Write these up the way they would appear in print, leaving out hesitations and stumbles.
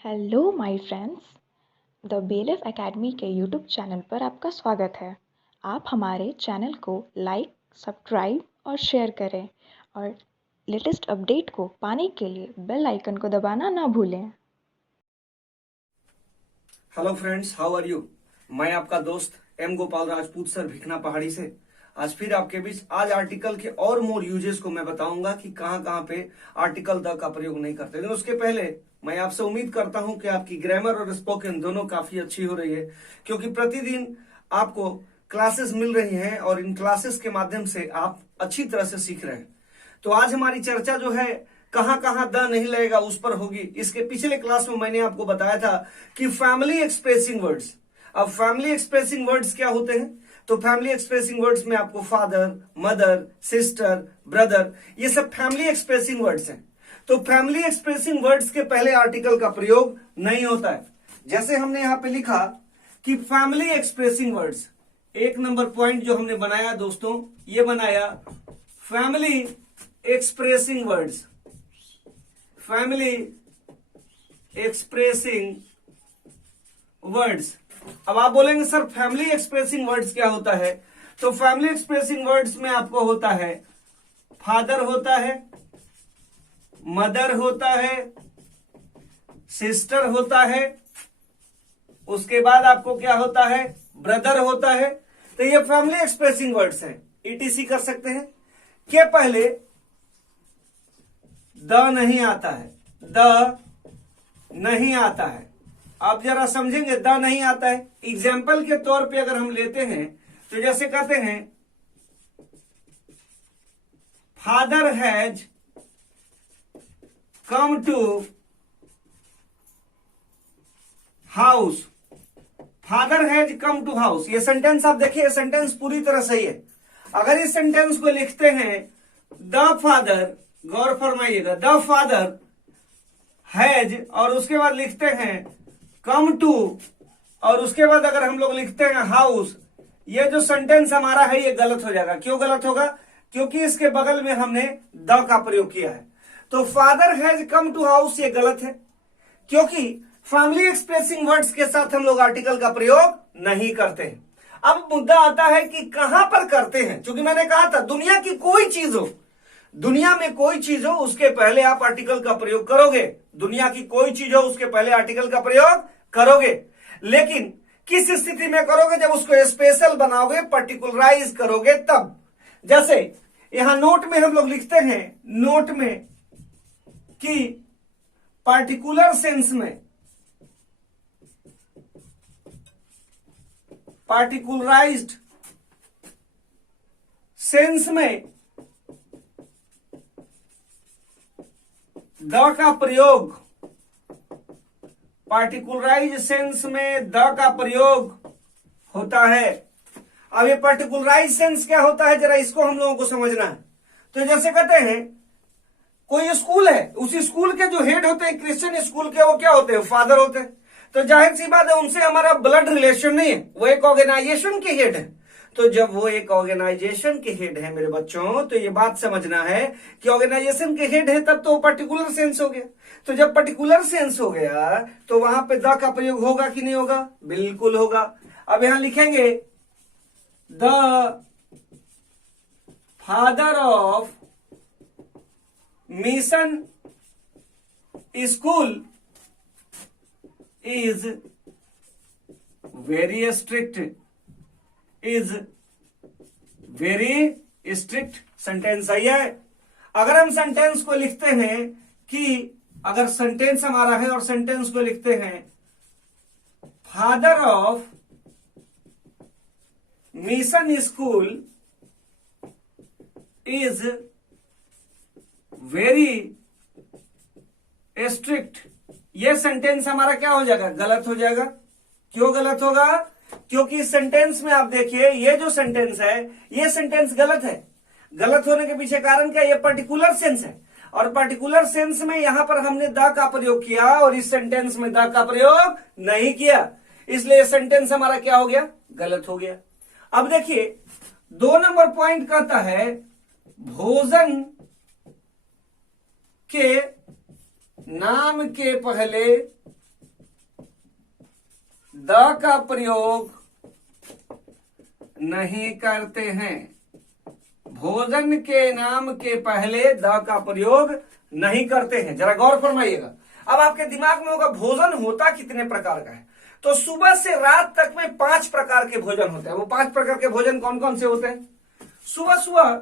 Hello my friends, the bailiff academy के YouTube channel पर आपका स्वागत है। आप हमारे चैनल को लाइक, सब्सक्राइब और शेयर करें और लेटेस्ट अपडेट को पाने के लिए बेल आइकन को दबाना ना भूलें। Hello friends, how are you. मैं आपका दोस्त एम गोपाल राजपूत सर भिखना पहाड़ी से आज फिर आपके बीच आज आर्टिकल के और मोर यूजेस को मैं बताऊंगा कि कहां कहां पे आर्टिकल द का प्रयोग नहीं करते। लेकिन उसके पहले मैं आपसे उम्मीद करता हूं कि आपकी ग्रामर और स्पोकन दोनों काफी अच्छी हो रही है, क्योंकि प्रतिदिन आपको क्लासेस मिल रही हैं और इन क्लासेस के माध्यम से आप अच्छी तरह से सीख रहे हैं। तो आज हमारी चर्चा जो है कहां कहां द नहीं लगेगा उस पर होगी। इसके पिछले क्लास में मैंने आपको बताया था कि फैमिली एक्सप्रेसिंग वर्ड्स। अब फैमिली एक्सप्रेसिंग वर्ड्स क्या होते हैं? तो फैमिली एक्सप्रेसिंग वर्ड्स में आपको फादर, मदर, सिस्टर, ब्रदर, ये सब फैमिली एक्सप्रेसिंग वर्ड्स हैं। तो फैमिली एक्सप्रेसिंग वर्ड्स के पहले आर्टिकल का प्रयोग नहीं होता है। जैसे हमने यहां पे लिखा कि फैमिली एक्सप्रेसिंग वर्ड्स, एक नंबर पॉइंट जो हमने बनाया दोस्तों, ये बनाया family expressing words. Family expressing words. अब आप बोलेंगे सर फैमिली एक्सप्रेसिंग वर्ड्स क्या होता है? तो फैमिली एक्सप्रेसिंग वर्ड्स में आपको होता है फादर होता है, मदर होता है, सिस्टर होता है, उसके बाद आपको क्या होता है? ब्रदर होता है। तो ये फैमिली एक्सप्रेसिंग वर्ड्स हैं। ईटीसी कर सकते हैं के पहले द नहीं आता है, द नहीं आता है। आप जरा समझेंगे, द नहीं आता है। एग्जाम्पल के तौर पे अगर हम लेते हैं तो जैसे कहते हैं father has come to house. Father has come to house, ये सेंटेंस आप देखिए, ये सेंटेंस पूरी तरह सही है। अगर इस सेंटेंस को लिखते हैं द फादर, गौर फरमाइएगा, द फादर हैज और उसके बाद लिखते हैं कम टू और उसके बाद अगर हम लोग लिखते हैं हाउस, ये जो सेंटेंस हमारा है ये गलत हो जाएगा। क्यों गलत होगा? क्योंकि इसके बगल में हमने द का प्रयोग किया है। तो father has come to house ये गलत है, क्योंकि फैमिली एक्सप्रेसिंग वर्ड्स के साथ हम लोग आर्टिकल का प्रयोग नहीं करते हैं। अब मुद्दा आता है कि कहां पर करते हैं। क्योंकि मैंने कहा था दुनिया की कोई चीज हो, दुनिया में कोई चीज हो, उसके पहले आप आर्टिकल का प्रयोग करोगे। दुनिया की कोई चीज हो उसके पहले आर्टिकल का प्रयोग करोगे, लेकिन किस स्थिति में करोगे? जब उसको स्पेशल बनाओगे, पर्टिकुलराइज करोगे तब। जैसे यहां नोट में हम लोग लिखते हैं, नोट में कि पार्टिकुलर सेंस में, पार्टिकुलराइज्ड सेंस में द का प्रयोग, पार्टिकुलराइज सेंस में द का प्रयोग होता है। अब ये पार्टिकुलराइज सेंस क्या होता है, जरा इसको हम लोगों को समझना है। तो जैसे कहते हैं कोई स्कूल है, उसी स्कूल के जो हेड होते हैं क्रिश्चियन स्कूल के, वो क्या होते हैं? फादर होते हैं। तो जाहिर सी बात है उनसे हमारा ब्लड रिलेशन नहीं है, वो एक ऑर्गेनाइजेशन के हेड है। तो जब वो एक ऑर्गेनाइजेशन के हेड है मेरे बच्चों, तो ये बात समझना है कि ऑर्गेनाइजेशन के हेड है, तब तो पर्टिकुलर सेंस हो गया। तो जब पर्टिकुलर सेंस हो गया तो वहां पे द का प्रयोग होगा कि नहीं होगा? बिल्कुल होगा। अब यहां लिखेंगे the father of mission school is very strict, is very strict. Sentence सही है। अगर हम सेंटेंस को लिखते हैं कि अगर सेंटेंस हमारा है और सेंटेंस को लिखते हैं father of mission school is very strict, यह सेंटेंस हमारा क्या हो जाएगा? गलत हो जाएगा। क्यों गलत होगा? क्योंकि इस सेंटेंस में आप देखिए, ये जो सेंटेंस है ये सेंटेंस गलत है। गलत होने के पीछे कारण क्या? ये पर्टिकुलर सेंस है, और पर्टिकुलर सेंस में यहां पर हमने द का प्रयोग किया और इस सेंटेंस में द का प्रयोग नहीं किया, इसलिए सेंटेंस हमारा क्या हो गया? गलत हो गया। अब देखिए 2 नंबर पॉइंट कहता है भोजन के नाम के पहले द का प्रयोग नहीं करते हैं। भोजन के नाम के पहले द का प्रयोग नहीं करते हैं। जरा गौर फरमाइएगा। अब आपके दिमाग में होगा भोजन होता कितने प्रकार का है। तो सुबह से रात तक में 5 प्रकार के भोजन होते हैं। वो 5 प्रकार के भोजन कौन कौन से होते हैं? सुबह सुबह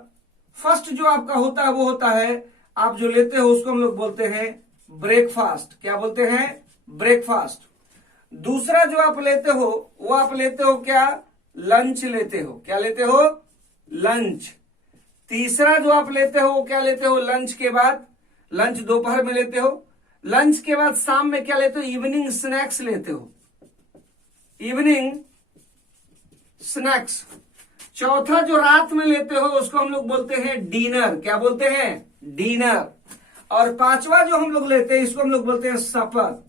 फर्स्ट जो आपका होता है वो होता है, आप जो लेते हो उसको हम लोग बोलते हैं ब्रेकफास्ट। क्या बोलते हैं? ब्रेकफास्ट। दूसरा जो आप लेते हो वो आप लेते हो क्या? लंच लेते हो। क्या लेते हो? लंच। तीसरा जो आप लेते हो वो क्या लेते हो? लंच के बाद, लंच दोपहर में लेते हो। लंच के बाद शाम में क्या लेते हो? इवनिंग स्नैक्स लेते हो। Evening snacks. चौथा जो रात में लेते हो उसको हम लोग बोलते हैं डिनर। क्या बोलते हैं? डिनर। और पांचवा जो हम लोग लेते हैं इसको हम लोग बोलते हैं सपर।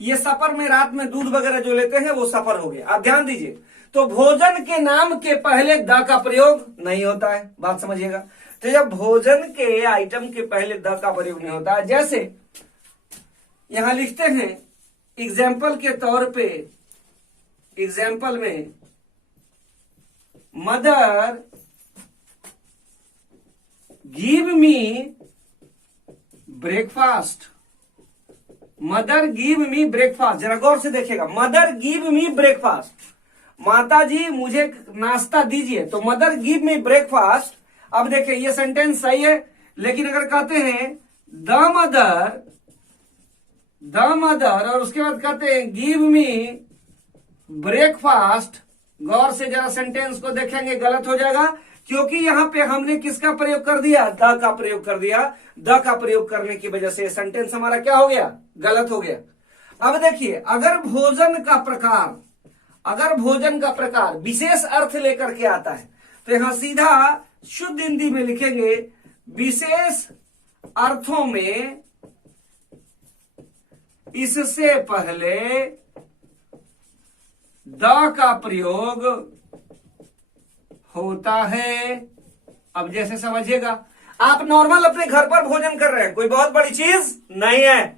ये सपर में रात में दूध वगैरह जो लेते हैं वो सपर हो गया। आप ध्यान दीजिए, तो भोजन के नाम के पहले द का प्रयोग नहीं होता है। बात समझिएगा। तो जब भोजन के आइटम के पहले द का प्रयोग नहीं होता है, जैसे यहां लिखते हैं एग्जाम्पल के तौर पे, एग्जाम्पल में mother give me breakfast. Mother give me breakfast. जरा गौर से देखिएगा, मदर गिव मी ब्रेकफास्ट, माता जी मुझे नाश्ता दीजिए। तो मदर गिव मी ब्रेकफास्ट। अब देखिए ये सेंटेंस सही है, लेकिन अगर कहते हैं द मदर और उसके बाद कहते हैं गिव मी ब्रेकफास्ट, गौर से जरा सेंटेंस को देखेंगे, गलत हो जाएगा। क्योंकि यहां पे हमने किसका प्रयोग कर दिया? द का प्रयोग कर दिया। द का प्रयोग करने की वजह से सेंटेंस हमारा क्या हो गया? गलत हो गया। अब देखिए, अगर भोजन का प्रकार विशेष अर्थ लेकर के आता है तो यहां सीधा शुद्ध हिंदी में लिखेंगे विशेष अर्थों में इससे पहले द का प्रयोग होता है। अब जैसे समझिएगा, आप नॉर्मल अपने घर पर भोजन कर रहे हैं, कोई बहुत बड़ी चीज नहीं है।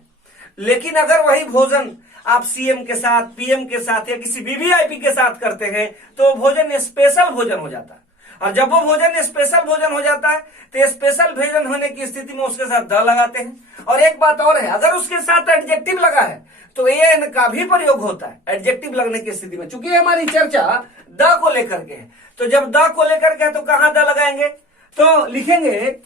लेकिन अगर वही भोजन आप सीएम के साथ, पीएम के साथ या किसी वीवीआईपी के साथ करते हैं तो भोजन स्पेशल भोजन हो जाता है। और जब वो भोजन स्पेशल भोजन हो जाता है तो स्पेशल भोजन होने की स्थिति में उसके साथ द लगाते हैं। और एक बात और है, अगर उसके साथ एडजेक्टिव लगा है तो एन का भी प्रयोग होता है एडजेक्टिव लगने की स्थिति में। चूंकि हमारी चर्चा द को लेकर के है, तो जब द को लेकर के है तो कहां द लगाएंगे? तो लिखेंगे,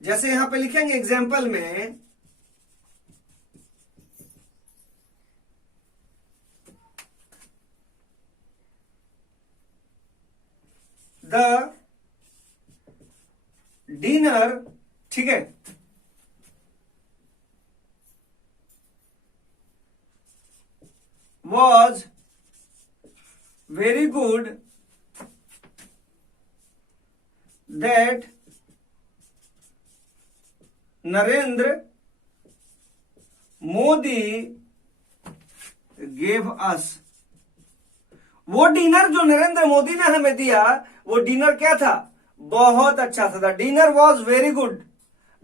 जैसे यहां पे लिखेंगे एग्जाम्पल में द डिनर, ठीक है, was very good that Narendra Modi gave us। वो डिनर जो नरेंद्र मोदी ने हमें दिया वो डिनर क्या था? बहुत अच्छा था। The dinner was very good,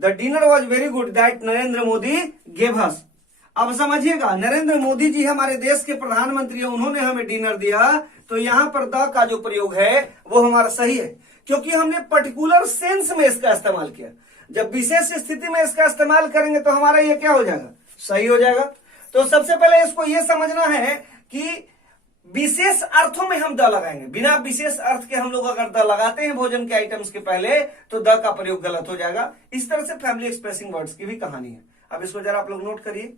the dinner was very good that Narendra Modi gave us. अब समझिएगा, नरेंद्र मोदी जी हमारे देश के प्रधानमंत्री हैं, उन्होंने हमें डिनर दिया। तो यहां पर द का जो प्रयोग है वो हमारा सही है, क्योंकि हमने पर्टिकुलर सेंस में इसका इस्तेमाल किया। जब विशेष स्थिति में इसका इस्तेमाल करेंगे तो हमारा ये क्या हो जाएगा? सही हो जाएगा। तो सबसे पहले इसको यह समझना है कि विशेष अर्थों में हम द लगाएंगे। बिना विशेष अर्थ के हम लोग अगर द लगाते हैं भोजन के आइटम्स के पहले तो द का प्रयोग गलत हो जाएगा। इस तरह से फैमिली एक्सप्रेसिंग वर्ड्स की भी कहानी है। अब इसको जरा आप लोग नोट करिए।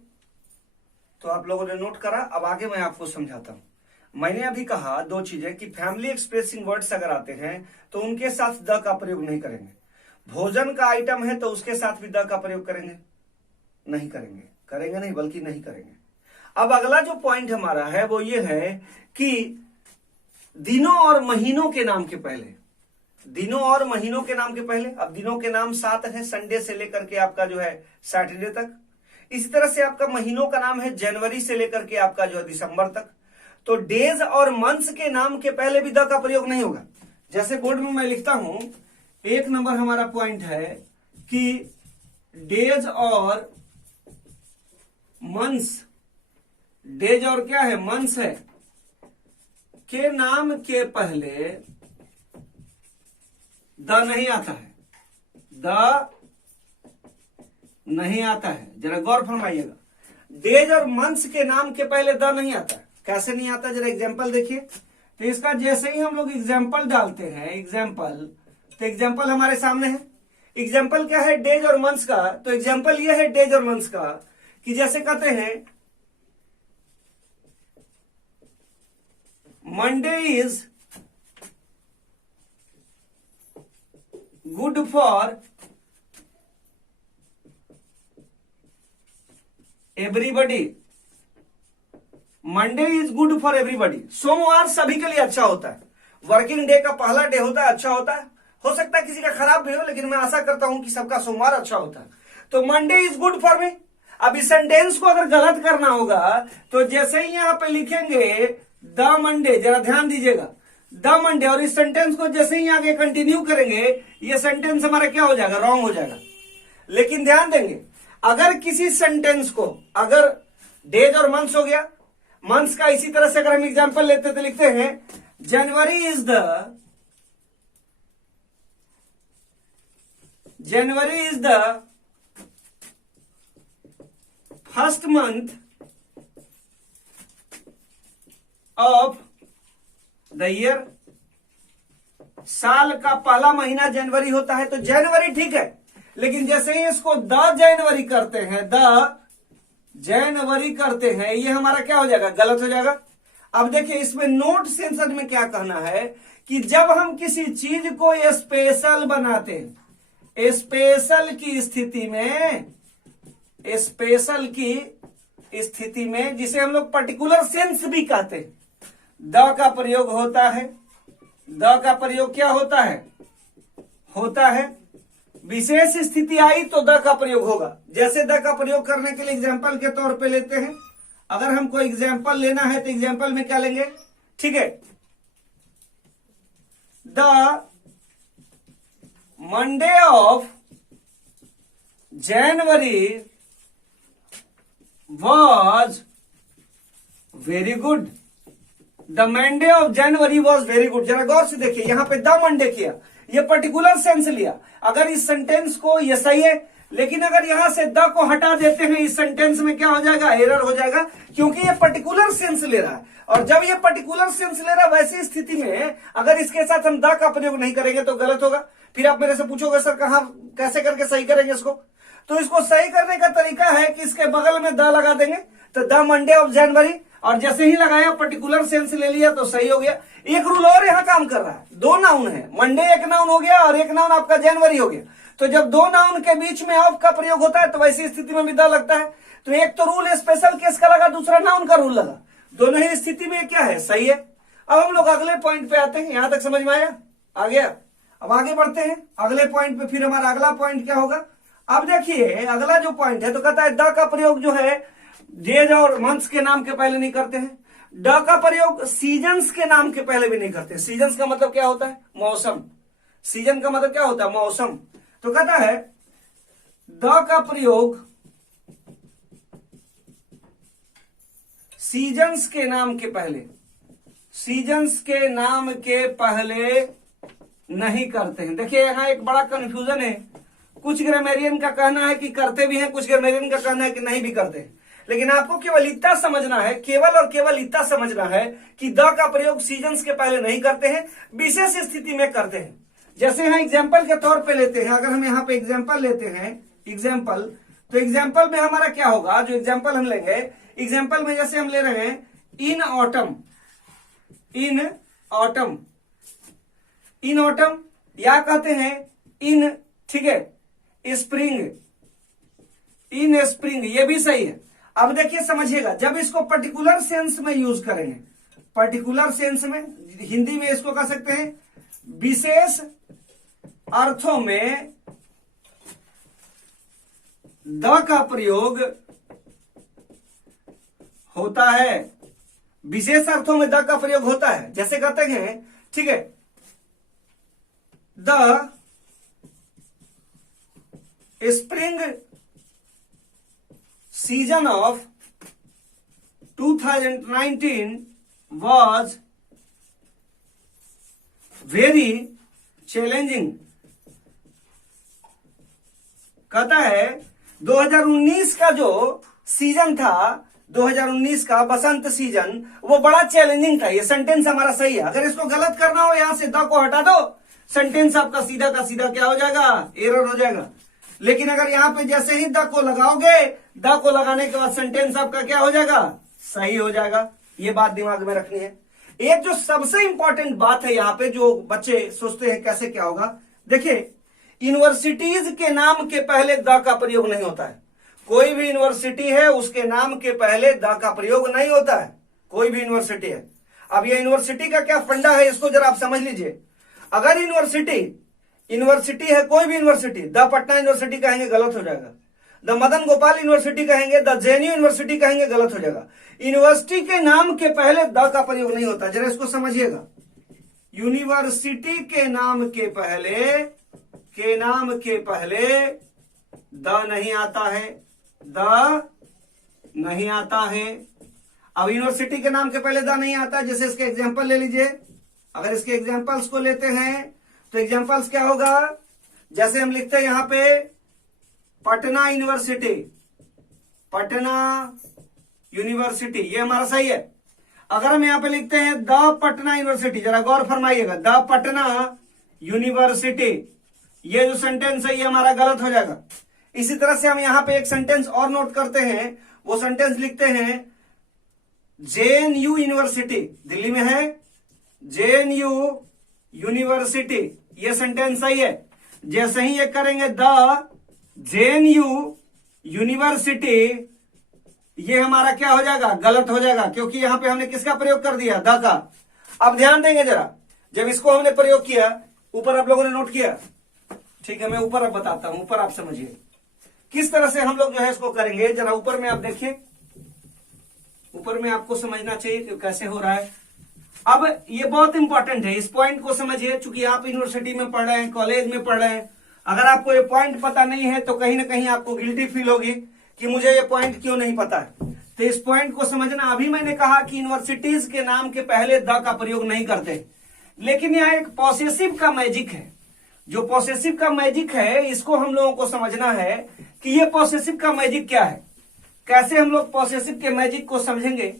तो आप लोगों ने नोट करा, अब आगे मैं आपको समझाता हूं। मैंने अभी कहा दो चीजें कि फैमिली एक्सप्रेसिंग वर्ड्स अगर आते हैं तो उनके साथ द का प्रयोग नहीं करेंगे। भोजन का आइटम है तो उसके साथ भी द का प्रयोग करेंगे? नहीं करेंगे। करेंगे नहीं बल्कि नहीं करेंगे। अब अगला जो पॉइंट हमारा है वो ये है कि दिनों और महीनों के नाम के पहले, दिनों और महीनों के नाम के पहले, अब दिनों के नाम 7 है, संडे से लेकर के आपका जो है सैटरडे तक। इसी तरह से आपका महीनों का नाम है जनवरी से लेकर के आपका जो है दिसंबर तक। तो डेज और मंथ्स के नाम के पहले भी द का प्रयोग नहीं होगा। जैसे बोर्ड में मैं लिखता हूं, 1 नंबर हमारा पॉइंट है कि डेज और मंथ्स, डेज और क्या है, मंथ्स है, के नाम के पहले द नहीं आता है, द नहीं आता है। जरा गौर फरमाइएगा, डेज और मंथ्स के नाम के पहले द नहीं आता है। कैसे नहीं आता, जरा एग्जांपल देखिए। तो इसका जैसे ही हम लोग एग्जांपल डालते हैं, एग्जांपल, तो एग्जांपल हमारे सामने है। एग्जांपल क्या है, डेज और मंथ्स का। तो एग्जांपल ये है डेज और मंथ्स का कि जैसे कहते हैं Monday is good for everybody, Monday is good for everybody. सोमवार सभी के लिए अच्छा होता है, वर्किंग डे का पहला डे होता है, अच्छा होता है। हो सकता है किसी का खराब भी हो, लेकिन मैं आशा करता हूं कि सबका सोमवार अच्छा होता है। तो Monday is good for me. अब इस सेंटेंस को अगर गलत करना होगा तो जैसे ही यहां पे लिखेंगे द मंडे, जरा ध्यान दीजिएगा, द मंडे, और इस सेंटेंस को जैसे ही आगे कंटिन्यू करेंगे ये सेंटेंस हमारा क्या हो जाएगा, रॉन्ग हो जाएगा। लेकिन ध्यान देंगे, अगर किसी सेंटेंस को, अगर डेज और मंथ्स हो गया, मंथ्स का इसी तरह से अगर हम एग्जांपल लेते तो लिखते हैं जनवरी is the first month of the year. साल का पहला महीना जनवरी होता है, तो जनवरी ठीक है। लेकिन जैसे ही इसको द जनवरी करते हैं, द जनवरी करते हैं, ये हमारा क्या हो जाएगा, गलत हो जाएगा। अब देखिए इसमें नोट सेंसर में क्या कहना है कि जब हम किसी चीज को स्पेशल बनाते हैं, स्पेशल की स्थिति में, स्पेशल की स्थिति में, जिसे हम लोग पर्टिकुलर सेंस भी कहते हैं, द का प्रयोग होता है। द का प्रयोग क्या होता है, होता है। विशेष स्थिति आई तो द का प्रयोग होगा। जैसे द का प्रयोग करने के लिए एग्जाम्पल के तौर पे लेते हैं, अगर हमको एग्जाम्पल लेना है तो एग्जाम्पल में क्या लेंगे, ठीक है, the Monday of January was very good. The Monday of January was very good. जरा गौर से देखिए, यहां पे द मंडे किया, ये पर्टिकुलर सेंस लिया। अगर इस सेंटेंस को, ये सही है, लेकिन अगर यहां से द को हटा देते हैं इस सेंटेंस में क्या हो जाएगा, एरर हो जाएगा, क्योंकि ये पर्टिकुलर सेंस ले रहा है। और जब ये पर्टिकुलर सेंस ले रहा है, वैसी स्थिति में अगर इसके साथ हम द का प्रयोग नहीं करेंगे तो गलत होगा। फिर आप मेरे से पूछोगे सर कहां, कैसे करके सही करेंगे इसको। तो इसको सही करने का तरीका है कि इसके बगल में द लगा देंगे, तो द मंडे ऑफ जनवरी, और जैसे ही लगाया पर्टिकुलर सेंस ले लिया तो सही हो गया। एक रूल और यहां काम कर रहा है, दो नाउन है, मंडे एक नाउन हो गया और एक नाउन आपका जनवरी हो गया। तो जब दो नाउन के बीच में ऑफ का प्रयोग होता है तो वैसी स्थिति में भी द लगता है। तो एक तो रूल स्पेशल केस का लगा, दूसरा नाउन का रूल लगा, दोनों ही स्थिति में क्या है, सही है। अब हम लोग अगले पॉइंट पे आते हैं। यहां तक समझ में आया, आ गया। अब आगे बढ़ते हैं अगले पॉइंट पे। फिर हमारा अगला पॉइंट क्या होगा, अब देखिए अगला जो पॉइंट है, तो कहता है द का प्रयोग जो है डेज और मंथ्स के नाम के पहले नहीं करते हैं। द का प्रयोग सीजन्स के नाम के पहले भी नहीं करते। सीजन्स का मतलब क्या होता है, मौसम। सीजन का मतलब क्या होता है, मौसम। तो कहता है द का प्रयोग सीजन्स के नाम के पहले, सीजन्स के नाम के पहले नहीं करते हैं। देखिए यहां एक बड़ा कंफ्यूजन है। कुछ ग्रामेरियन का कहना है कि करते भी हैं, कुछ ग्रामेरियन का कहना है कि नहीं भी करते हैं। लेकिन आपको केवल इतना समझना है, केवल और केवल इतना समझना है कि द का प्रयोग सीजन्स के पहले नहीं करते हैं, विशेष स्थिति में करते हैं। जैसे यहां एग्जाम्पल के तौर पे लेते हैं, अगर हम यहां पे एग्जाम्पल लेते हैं, एग्जाम्पल, तो एग्जाम्पल में हमारा क्या होगा, जो एग्जाम्पल हम लेंगे, एग्जाम्पल में जैसे हम ले रहे हैं in autumn, in autumn, in autumn, या कहते हैं इन, ठीक है, स्प्रिंग, इन स्प्रिंग, ये भी सही है। अब देखिए समझिएगा, जब इसको पर्टिकुलर सेंस में यूज करेंगे, पर्टिकुलर सेंस में, हिंदी में इसको कह सकते हैं विशेष अर्थों में द का प्रयोग होता है। विशेष अर्थों में द का प्रयोग होता है। जैसे कहते हैं, ठीक है, the spring season of 2019 was very challenging। कहता है 2019 का जो सीजन था, 2019 का बसंत सीजन, वो बड़ा चैलेंजिंग था। ये सेंटेंस हमारा सही है। अगर इसको गलत करना हो, यहां से द को हटा दो, सेंटेंस आपका सीधा का सीधा क्या हो जाएगा, एरर हो जाएगा। लेकिन अगर यहां पे जैसे ही द को लगाओगे, द को लगाने के बाद सेंटेंस आपका क्या हो जाएगा, सही हो जाएगा। ये बात दिमाग में रखनी है। एक जो सबसे इंपॉर्टेंट बात है यहां पे, जो बच्चे सोचते हैं कैसे क्या होगा, देखिए यूनिवर्सिटीज के नाम के पहले द का प्रयोग नहीं होता है। कोई भी यूनिवर्सिटी है उसके नाम के पहले द का प्रयोग नहीं होता है, कोई भी यूनिवर्सिटी है। अब ये यूनिवर्सिटी का क्या फंडा है, इसको जरा आप समझ लीजिए। अगर यूनिवर्सिटी है, कोई भी यूनिवर्सिटी, द पटना यूनिवर्सिटी कहेंगे गलत हो जाएगा, द मदन गोपाल यूनिवर्सिटी कहेंगे, द जेएनयू यूनिवर्सिटी कहेंगे गलत हो जाएगा। यूनिवर्सिटी के नाम के पहले द का प्रयोग नहीं होता, जरा इसको समझिएगा। यूनिवर्सिटी के नाम के पहले द नहीं आता है, द नहीं आता है। अब यूनिवर्सिटी के नाम के पहले द नहीं आता, जैसे इसके एग्जांपल ले लीजिए। अगर इसके एग्जांपल्स को लेते हैं तो एग्जांपल्स क्या होगा, जैसे हम लिखते हैं यहां पे पटना यूनिवर्सिटी, पटना यूनिवर्सिटी, ये हमारा सही है। अगर हम यहां पे लिखते हैं द पटना यूनिवर्सिटी, जरा गौर फरमाइएगा, द पटना यूनिवर्सिटी, ये जो सेंटेंस है ये हमारा गलत हो जाएगा। इसी तरह से हम यहां पे एक सेंटेंस और नोट करते हैं, वो सेंटेंस लिखते हैं जेएनयू यूनिवर्सिटी, दिल्ली में है जेएनयू यूनिवर्सिटी, ये सेंटेंस सही है। जैसे ही ये करेंगे द जेएनयू यूनिवर्सिटी, ये हमारा क्या हो जाएगा, गलत हो जाएगा, क्योंकि यहां पे हमने किसका प्रयोग कर दिया, द का। अब ध्यान देंगे जरा, जब इसको हमने प्रयोग किया, ऊपर आप लोगों ने नोट किया, ठीक है, मैं ऊपर अब बताता हूं, ऊपर आप समझिए किस तरह से हम लोग जो है इसको करेंगे। जरा ऊपर में आप देखिए, ऊपर में आपको समझना चाहिए कि कैसे हो रहा है। अब ये बहुत इंपॉर्टेंट है, इस पॉइंट को समझिए, चूंकि आप यूनिवर्सिटी में पढ़ रहे हैं, कॉलेज में पढ़ रहे हैं। अगर आपको ये पॉइंट पता नहीं है तो कहीं ना कहीं आपको गिल्टी फील होगी कि मुझे ये पॉइंट क्यों नहीं पता है। तो इस पॉइंट को समझना। अभी मैंने कहा कि यूनिवर्सिटीज के नाम के पहले द का प्रयोग नहीं करते, लेकिन यहाँ एक पॉसेसिव का मैजिक है। जो पॉसेसिव का मैजिक है, इसको हम लोगों को समझना है कि ये पॉसेसिव का मैजिक क्या है, कैसे हम लोग पॉसेसिव के मैजिक को समझेंगे,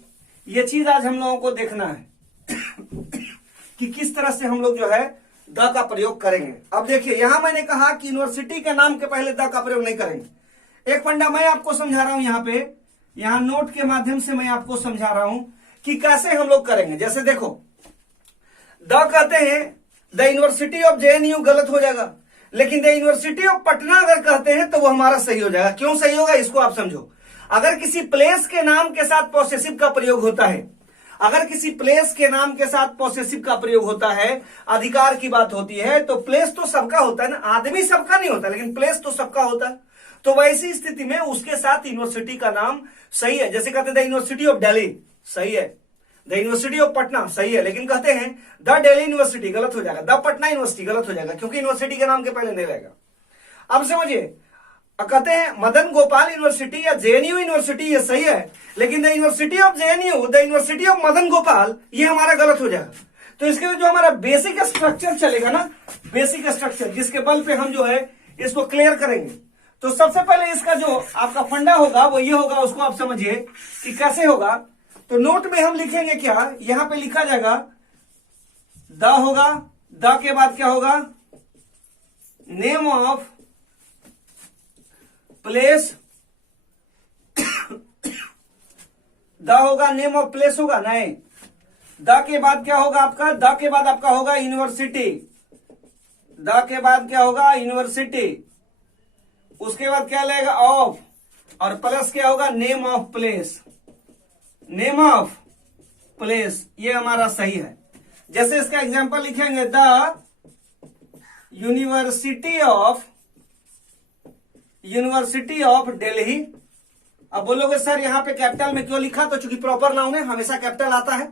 ये चीज आज हम लोगों को देखना है कि किस तरह से हम लोग जो है द का प्रयोग करेंगे। अब देखिए, यहां मैंने कहा कि यूनिवर्सिटी के नाम के पहले द का प्रयोग नहीं करेंगे। एक फंडा मैं आपको समझा रहा हूं, यहां नोट के माध्यम से मैं आपको समझा रहा हूं कि कैसे हम लोग करेंगे। जैसे देखो, द कहते हैं, द यूनिवर्सिटी ऑफ जेएनयू गलत हो जाएगा, लेकिन द यूनिवर्सिटी ऑफ पटना अगर कहते हैं तो वो हमारा सही हो जाएगा। क्यों सही होगा, इसको आप समझो। अगर किसी प्लेस के नाम के साथ पॉसेसिव का प्रयोग होता है, अगर किसी प्लेस के नाम के साथ पॉसेसिव का प्रयोग होता है, अधिकार की बात होती है, तो प्लेस तो सबका होता है ना, आदमी सबका नहीं होता, लेकिन प्लेस तो सबका होता है। तो वैसी स्थिति में उसके साथ यूनिवर्सिटी का नाम सही है। जैसे कहते हैं द यूनिवर्सिटी ऑफ दिल्ली, सही है, द यूनिवर्सिटी ऑफ पटना सही है, लेकिन कहते हैं द दिल्ली यूनिवर्सिटी, गलत हो जाएगा, द पटना यूनिवर्सिटी गलत हो जाएगा, क्योंकि यूनिवर्सिटी के नाम के पहले नहीं रहेगा। अब समझिए, कहते हैं मदन गोपाल यूनिवर्सिटी या जेएनयू यूनिवर्सिटी, ये सही है, लेकिन the university of JNU, the university of Madan Gopal, ये हमारा गलत हो जाएगा। तो इसके जो हमारा बेसिक स्ट्रक्चर चलेगा ना, बेसिक स्ट्रक्चर जिसके बल पे हम जो है इसको क्लियर करेंगे। तो सबसे पहले इसका जो आपका फंडा होगा वो ये होगा, उसको आप समझिए कि कैसे होगा। तो नोट में हम लिखेंगे क्या, यहां पे लिखा जाएगा द होगा, द के बाद क्या होगा, नेम ऑफ प्लेस, द होगा, नेम ऑफ प्लेस होगा नहीं, द के बाद क्या होगा आपका, द के बाद आपका होगा यूनिवर्सिटी, द के बाद क्या होगा, यूनिवर्सिटी, उसके बाद क्या लगेगा, ऑफ, और प्लस क्या होगा, name of place, name of place, ये हमारा सही है। जैसे इसका एग्जांपल लिखेंगे द यूनिवर्सिटी ऑफ दिल्ली। अब बोलोगे सर यहां पे कैपिटल में क्यों लिखा, तो चूंकि प्रॉपर नाउन है, हमेशा कैपिटल आता है,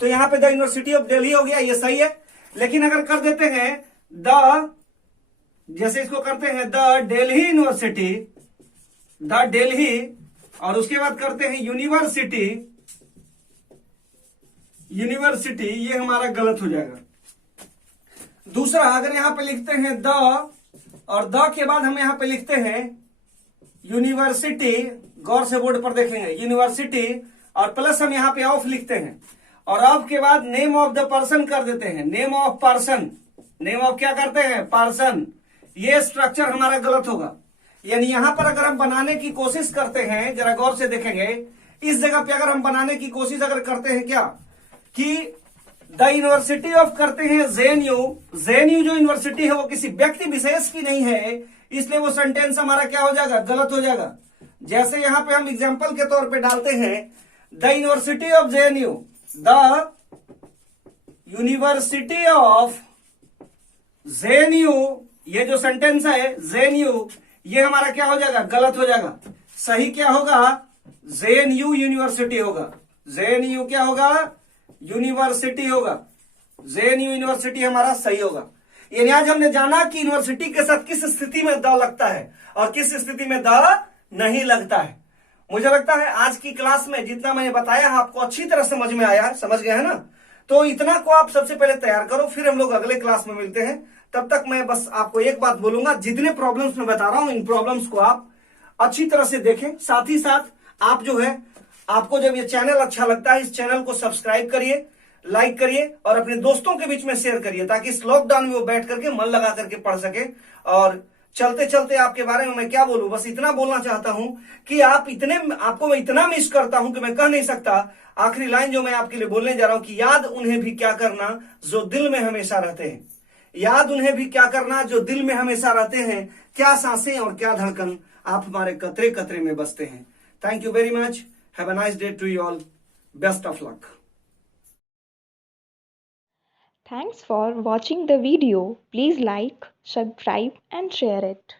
तो यहां पे द यूनिवर्सिटी ऑफ दिल्ली हो गया, ये सही है। लेकिन अगर कर देते हैं द, जैसे इसको करते हैं the Delhi university, the Delhi, और उसके बाद करते हैं यूनिवर्सिटी, यूनिवर्सिटी, ये हमारा गलत हो जाएगा। दूसरा, अगर यहां पे लिखते हैं द और द के बाद हम यहां पे लिखते हैं यूनिवर्सिटी, गौर से बोर्ड पर देखेंगे, यूनिवर्सिटी और प्लस हम यहां पे ऑफ लिखते हैं और ऑफ के बाद नेम ऑफ द पर्सन कर देते हैं, name of person, name of क्या करते हैं, पर्सन। ये स्ट्रक्चर हमारा गलत होगा। यानी यहां पर अगर हम बनाने की कोशिश करते हैं, जरा गौर से देखेंगे, इस जगह पे अगर हम बनाने की कोशिश अगर करते हैं क्या कि द यूनिवर्सिटी ऑफ करते हैं जेएनयू, जेएनयू जो यूनिवर्सिटी है वो किसी व्यक्ति विशेष की नहीं है, इसलिए वो सेंटेंस हमारा क्या हो जाएगा, गलत हो जाएगा। जैसे यहां पे हम एग्जांपल के तौर पे डालते हैं the university of JNU, the university of JNU, ये जो सेंटेंस है जेएनयू, ये हमारा क्या हो जाएगा, गलत हो जाएगा। सही क्या होगा, जेएनयू यूनिवर्सिटी होगा, जेएनयू क्या होगा, यूनिवर्सिटी होगा, जेएनयू यूनिवर्सिटी हमारा सही होगा। यानी आज हमने जाना कि यूनिवर्सिटी के साथ किस स्थिति में द लगता है और किस स्थिति में द नहीं लगता है। मुझे लगता है आज की क्लास में जितना मैंने बताया आपको अच्छी तरह समझ में आया, समझ गए है ना। तो इतना को आप सबसे पहले तैयार करो, फिर हम लोग अगले क्लास में मिलते हैं। तब तक मैं बस आपको एक बात बोलूंगा, जितने प्रॉब्लम्स मैं बता रहा हूं इन प्रॉब्लम्स को आप अच्छी तरह से देखें। साथ ही साथ आप जो है, आपको जब ये चैनल अच्छा लगता है, इस चैनल को सब्सक्राइब करिए, लाइक करिए और अपने दोस्तों के बीच में शेयर करिए, ताकि इस लॉकडाउन में वो बैठ करके मन लगा करके पढ़ सके। और चलते चलते आपके बारे में मैं क्या बोलूं, बस इतना बोलना चाहता हूं कि आपको मैं इतना मिस करता हूं कि मैं कह नहीं सकता। आखिरी लाइन जो मैं आपके लिए बोलने जा रहा हूं कि याद उन्हें भी क्या करना जो दिल में हमेशा रहते हैं, याद उन्हें भी क्या करना जो दिल में हमेशा रहते हैं, क्या सांसें और क्या धड़कन आप हमारे कतरे कतरे में बसते हैं। Thank you very much, have a nice day to you all, best of luck. Thanks for watching the video. Please like, subscribe and share it.